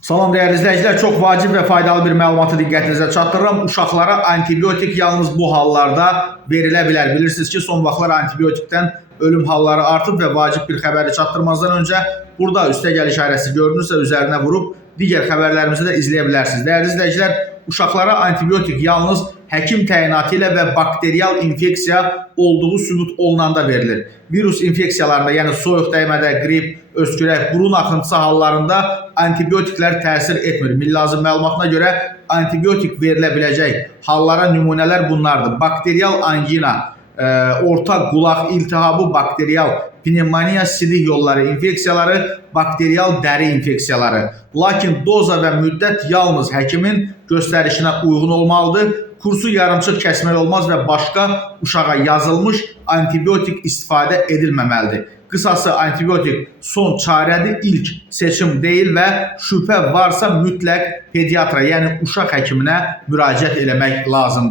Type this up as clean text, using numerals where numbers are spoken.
Salam değerli izləyicilər, çox vacib və faydalı bir məlumatı diqqətinizə çatdırıram. Uşaqlara antibiotik yalnız bu hallarda verilə bilər. Bilirsiniz ki, son vaxtlar antibiotikdən ölüm halları artıb və vacib bir xəbəri çatdırmazdan öncə burada üstəgəl işarəsi görünürsə üzərinə vurub digər xəbərlərimizi də izləyə bilərsiniz. Değerli izləyicilər, uşaqlara antibiotik yalnız həkim təyinatı ilə və bakterial infeksiya olduğu sübut olunanda verilir. Virus infeksiyalarında, yəni soyuq dəymədə, qrip, öskürək, burun axıntısı hallarında antibiotiklər təsir etmir. Millazım məlumatına görə antibiotik verilə biləcək hallara nümunələr bunlardır. Bakterial angina, orta qulaq iltihabı, bakterial pnevmoniya, sidik yolları infeksiyaları, bakterial dəri infeksiyaları. Lakin doza və müddət yalnız həkimin göstərişinə uyğun olmalıdır. Kursu yarımçıq kəsmək olmaz və başqa uşağa yazılmış antibiotik istifadə edilməməlidir. Qısası antibiotik son çarədir, ilk seçim deyil və şübhə varsa mütləq pediatra, yəni uşaq həkiminə müraciət eləmək lazımdır.